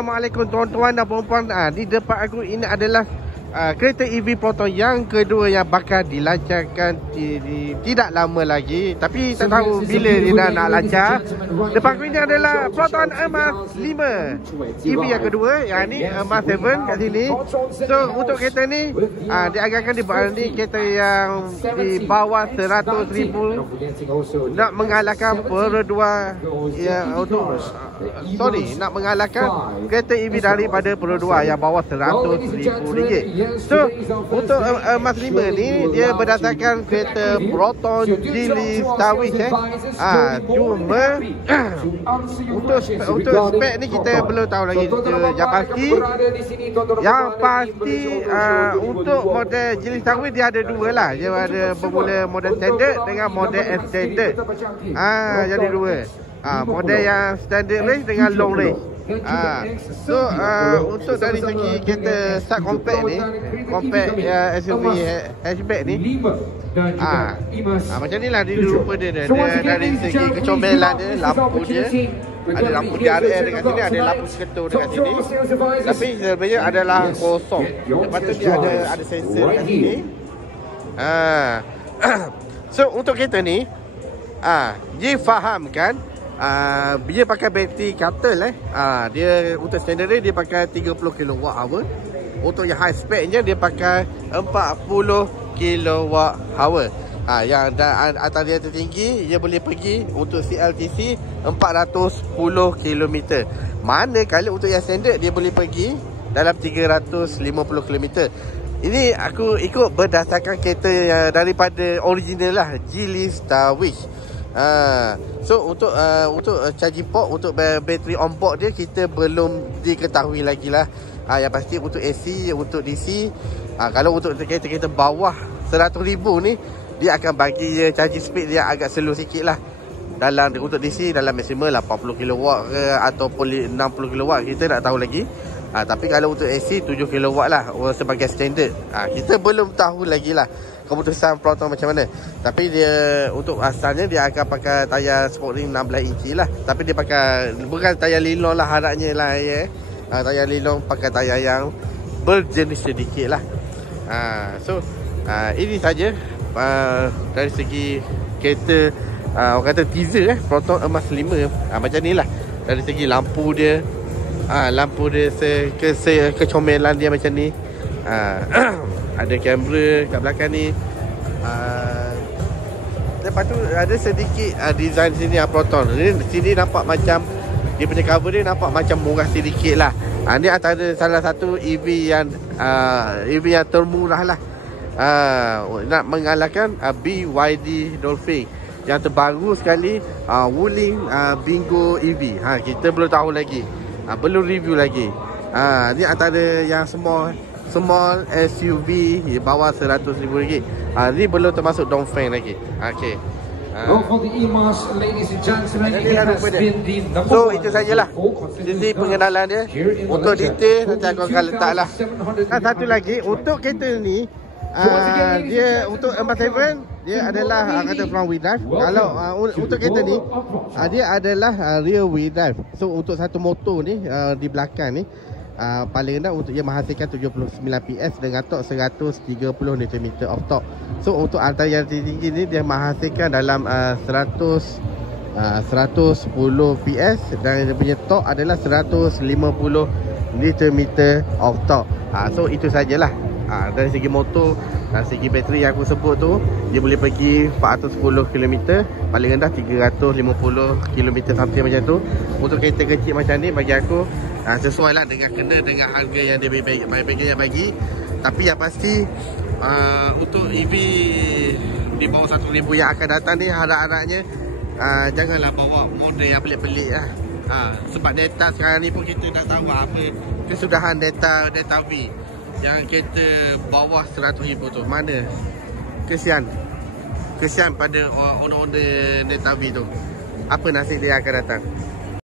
Assalamualaikum tuan-tuan dan puan-puan. Di depan aku ini adalah kereta EV Proton yang kedua yang bakal dilancarkan tidak lama lagi. Tapi tak tahu bila dia dah nak lancar. Depan aku ini adalah Proton Emas 5 EV yang kedua. Yang ni Emas 7 kat sini. So untuk kereta ni diagakkan ni kereta yang di bawah 100,000 nak mengalahkan Perodua nak mengalahkan kereta EV daripada Perodua yang bawah RM100,000. So untuk Emas 5 ni dia berdasarkan kereta Proton Geely Starwish cuma untuk spek ni kita belum tahu lagi. Yang pasti untuk model Geely Starwish dia ada dua lah. Dia ada bermula model standard dengan model extended. Jadi dua. Model yang standard range dengan long range. So untuk dari segi kereta sub compact ni, compact SUV hatchback ni, macam ni lah dia rupa dia. Dari segi kecomelan dia, lampu dia, ada lampu DRL dekat sini, ada lampu seketul dekat sini. Tapi sebenarnya adalah kosong. Lepas tu dia ada sensor dekat sini. So untuk kereta ni, dia faham kan, dia pakai bateri Cattle dia untuk standard dia pakai 30 kWh. Untuk yang high spec-nya dia pakai 40 kWh. Yang atas dia tertinggi dia boleh pergi untuk CLTC 410 km. Manakala untuk yang standard dia boleh pergi dalam 350 km. Ini aku ikut berdasarkan kereta daripada original lah, Geely Starwish. So untuk charging port, untuk bateri on board dia kita belum diketahui lagi lah. Yang pasti untuk AC, untuk DC, kalau untuk kereta-kereta bawah 100,000 ni dia akan bagi charging speed dia agak slow sikit lah. Dalam untuk DC dalam maksimal 80 kW ke ataupun 60 kW kita tak tahu lagi. Tapi kalau untuk AC 7 kW lah sebagai standard. Kita belum tahu lagi lah keputusan Proton macam mana. Tapi dia untuk asalnya dia akan pakai tayar Sportring 16 inci lah. Tapi dia pakai bukan tayar lilong lah harapnya lah tayar lilong, pakai tayar yang berjenis sedikit lah. So ini saja dari segi kereta orang kata teaser Proton Emas 5. Macam ni lah dari segi lampu dia. Lampu dia kecomelan dia macam ni. Ada kamera kat belakang ni. Lepas tu ada sedikit design sini Proton. Sini nampak macam dia punya cover dia nampak macam murah sedikit lah. Ni antara salah satu EV yang termurah lah. Nak mengalahkan BYD Dolphin yang terbaru sekali, Wuling Bingo EV. Kita belum tahu lagi, belum review lagi. Ni antara yang small SUV bawah RM100,000. Ni belum termasuk Dongfeng lagi. Okay. So itu sajalah sisi pengenalan dia. Untuk detail nanti aku akan letak lah. Satu lagi untuk kereta ni, dia untuk Emas 7 dia adalah kata front wheel drive. Kalau untuk kereta ni dia adalah rear wheel drive. So untuk satu motor ni di belakang ni paling rendah untuk dia menghasilkan 79 PS dengan torque 130 Nm of torque. So untuk antara yang tinggi ni dia menghasilkan dalam 110 PS dan dia punya torque adalah 150 Nm of torque. So itu sajalah. Dari segi motor, dari segi bateri yang aku sebut tu, dia boleh pergi 410 km, paling rendah 350 km something macam tu. Untuk kereta kecil macam ni bagi aku sesuai lah dengan harga yang dia bagi. Tapi yang pasti untuk EV di bawah 1,000 yang akan datang ni, harap-harapnya janganlah bawa model yang pelik-pelik lah. Sebab data sekarang ni pun kita tak tahu apa kesudahan data V yang kereta bawah 100,000 tu mana. Kesian pada owner data V tu. Apa nasib dia akan datang.